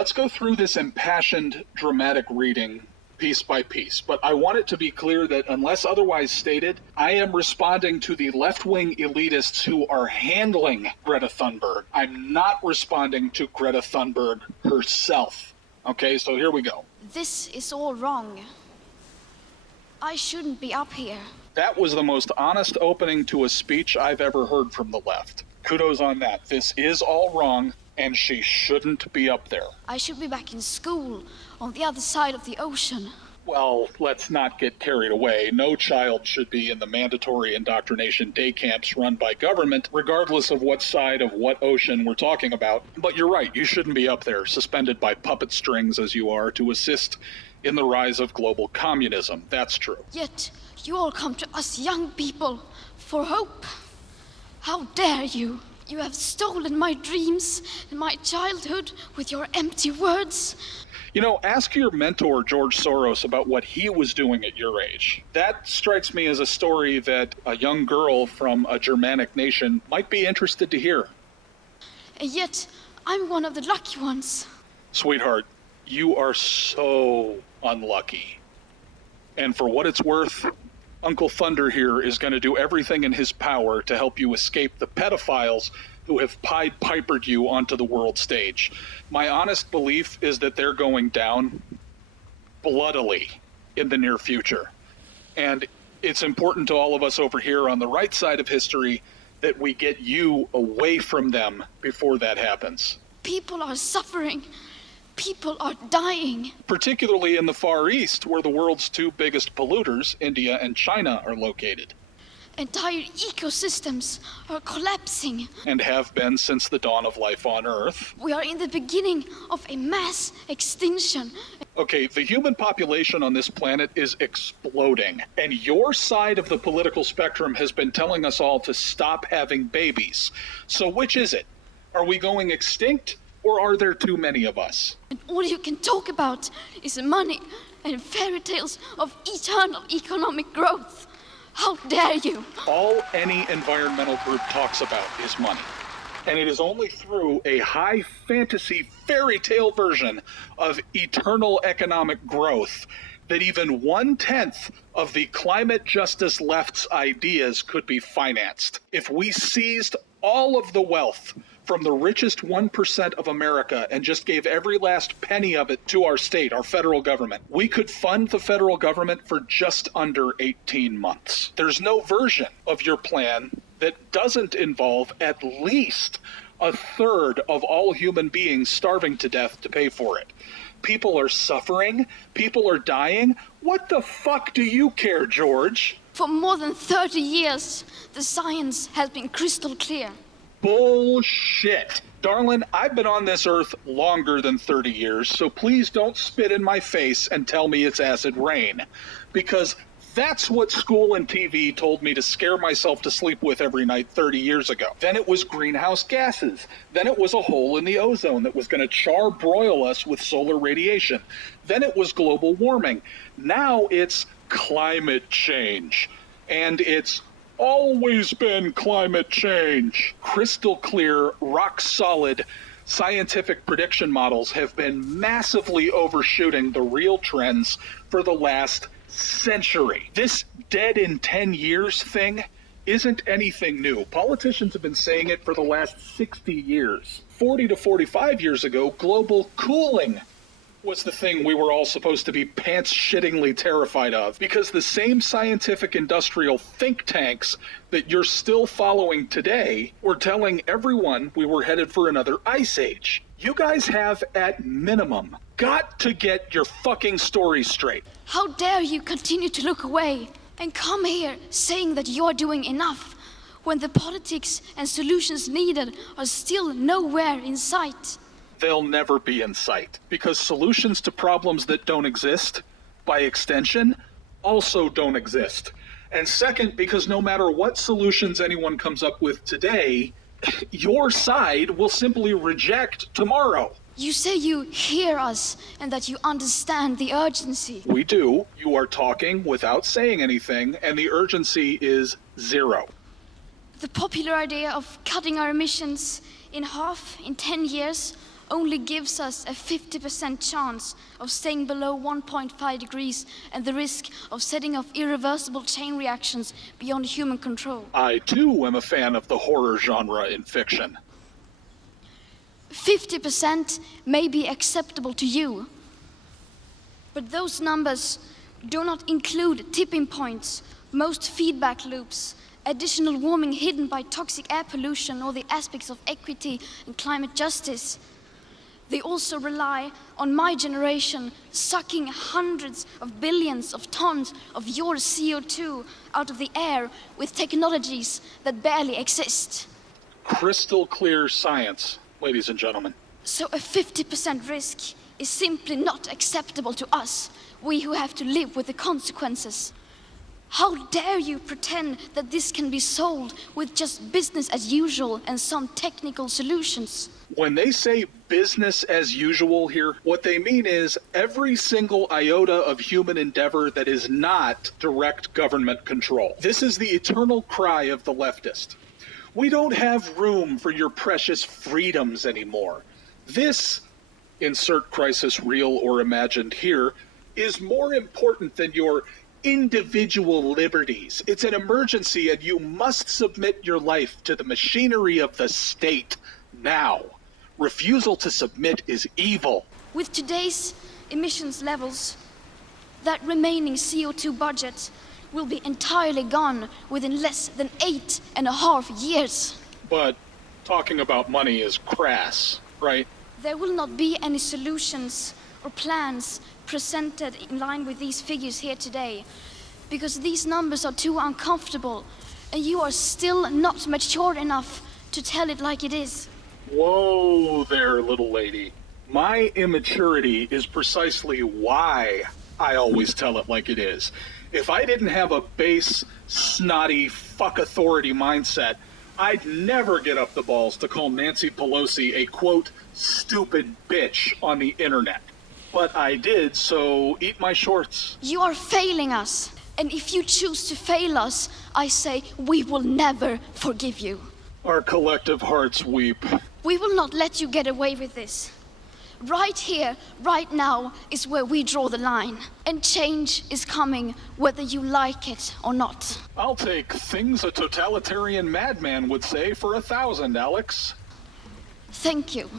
Let's go through this impassioned, dramatic reading piece by piece, but I want it to be clear that unless otherwise stated, I am responding to the left-wing elitists who are handling Greta Thunberg. I'm not responding to Greta Thunberg herself. Okay, so here we go. This is all wrong. I shouldn't be up here. That was the most honest opening to a speech I've ever heard from the left. Kudos on that. This is all wrong, and she shouldn't be up there. I should be back in school, on the other side of the ocean. Well, let's not get carried away. No child should be in the mandatory indoctrination day camps run by government, regardless of what side of what ocean we're talking about. But you're right, you shouldn't be up there, suspended by puppet strings as you are, to assist in the rise of global communism. That's true. Yet, you all come to us young people for hope. How dare you? You have stolen my dreams and my childhood with your empty words. You know, ask your mentor, George Soros, about what he was doing at your age. That strikes me as a story that a young girl from a Germanic nation might be interested to hear. And yet, I'm one of the lucky ones. Sweetheart, you are so unlucky. And for what it's worth, Uncle Thunder here is going to do everything in his power to help you escape the pedophiles who have Pied Pipered you onto the world stage. My honest belief is that they're going down bloodily in the near future. And it's important to all of us over here on the right side of history that we get you away from them before that happens. People are suffering. People are dying. Particularly in the Far East, where the world's two biggest polluters, India and China, are located. Entire ecosystems are collapsing. And have been since the dawn of life on Earth. We are in the beginning of a mass extinction. Okay, the human population on this planet is exploding. And your side of the political spectrum has been telling us all to stop having babies. So which is it? Are we going extinct, or are there too many of us? And all you can talk about is money and fairy tales of eternal economic growth. How dare you? All any environmental group talks about is money. And it is only through a high fantasy fairy tale version of eternal economic growth that even 1/10 of the climate justice left's ideas could be financed. If we seized all of the wealth from the richest 1% of America and just gave every last penny of it to our state, our federal government, we could fund the federal government for just under 18 months. There's no version of your plan that doesn't involve at least a third of all human beings starving to death to pay for it. People are suffering. People are dying. What the fuck do you care, George? For more than 30 years, the science has been crystal clear. Bullshit. Darlin', I've been on this earth longer than 30 years, so please don't spit in my face and tell me it's acid rain. Because that's what school and TV told me to scare myself to sleep with every night 30 years ago. Then it was greenhouse gases. Then it was a hole in the ozone that was going to char-broil us with solar radiation. Then it was global warming. Now it's climate change. And it's always been climate change. Crystal clear, rock solid scientific prediction models have been massively overshooting the real trends for the last century. This dead in 10 years thing isn't anything new. Politicians have been saying it for the last 60 years. 40 to 45 years ago, global cooling was the thing we were all supposed to be pants-shittingly terrified of, because the same scientific industrial think tanks that you're still following today were telling everyone we were headed for another ice age. You guys have, at minimum, got to get your fucking story straight. How dare you continue to look away and come here saying that you're doing enough when the politics and solutions needed are still nowhere in sight? They'll never be in sight, because solutions to problems that don't exist, by extension, also don't exist. And second, because no matter what solutions anyone comes up with today, your side will simply reject tomorrow. You say you hear us and that you understand the urgency. We do. You are talking without saying anything, and the urgency is zero. The popular idea of cutting our emissions in half in 10 years only gives us a 50% chance of staying below 1.5 degrees and the risk of setting off irreversible chain reactions beyond human control. I, too, am a fan of the horror genre in fiction. 50% may be acceptable to you, but those numbers do not include tipping points, most feedback loops, additional warming hidden by toxic air pollution, or the aspects of equity and climate justice. They also rely on my generation sucking hundreds of billions of tons of your CO2 out of the air with technologies that barely exist. Crystal clear science, ladies and gentlemen. So a 50% risk is simply not acceptable to us, we who have to live with the consequences. How dare you pretend that this can be solved with just business as usual and some technical solutions? When they say business as usual here, what they mean is every single iota of human endeavor that is not direct government control. This is the eternal cry of the leftist. We don't have room for your precious freedoms anymore. This, insert crisis real or imagined here, is more important than your individual liberties. It's an emergency and you must submit your life to the machinery of the state now. Refusal to submit is evil. With today's emissions levels, that remaining CO2 budget will be entirely gone within less than 8.5 years. But talking about money is crass, right? There will not be any solutions or plans presented in line with these figures here today, because these numbers are too uncomfortable and you are still not mature enough to tell it like it is. Whoa there, little lady. My immaturity is precisely why I always tell it like it is. If I didn't have a base, snotty, fuck authority mindset, I'd never get up the balls to call Nancy Pelosi a, quote, stupid bitch on the internet. But I did, so eat my shorts. You are failing us. And if you choose to fail us, I say we will never forgive you. Our collective hearts weep. We will not let you get away with this. Right here, right now, is where we draw the line. And change is coming, whether you like it or not. I'll take things a totalitarian madman would say for 1,000, Alex. Thank you.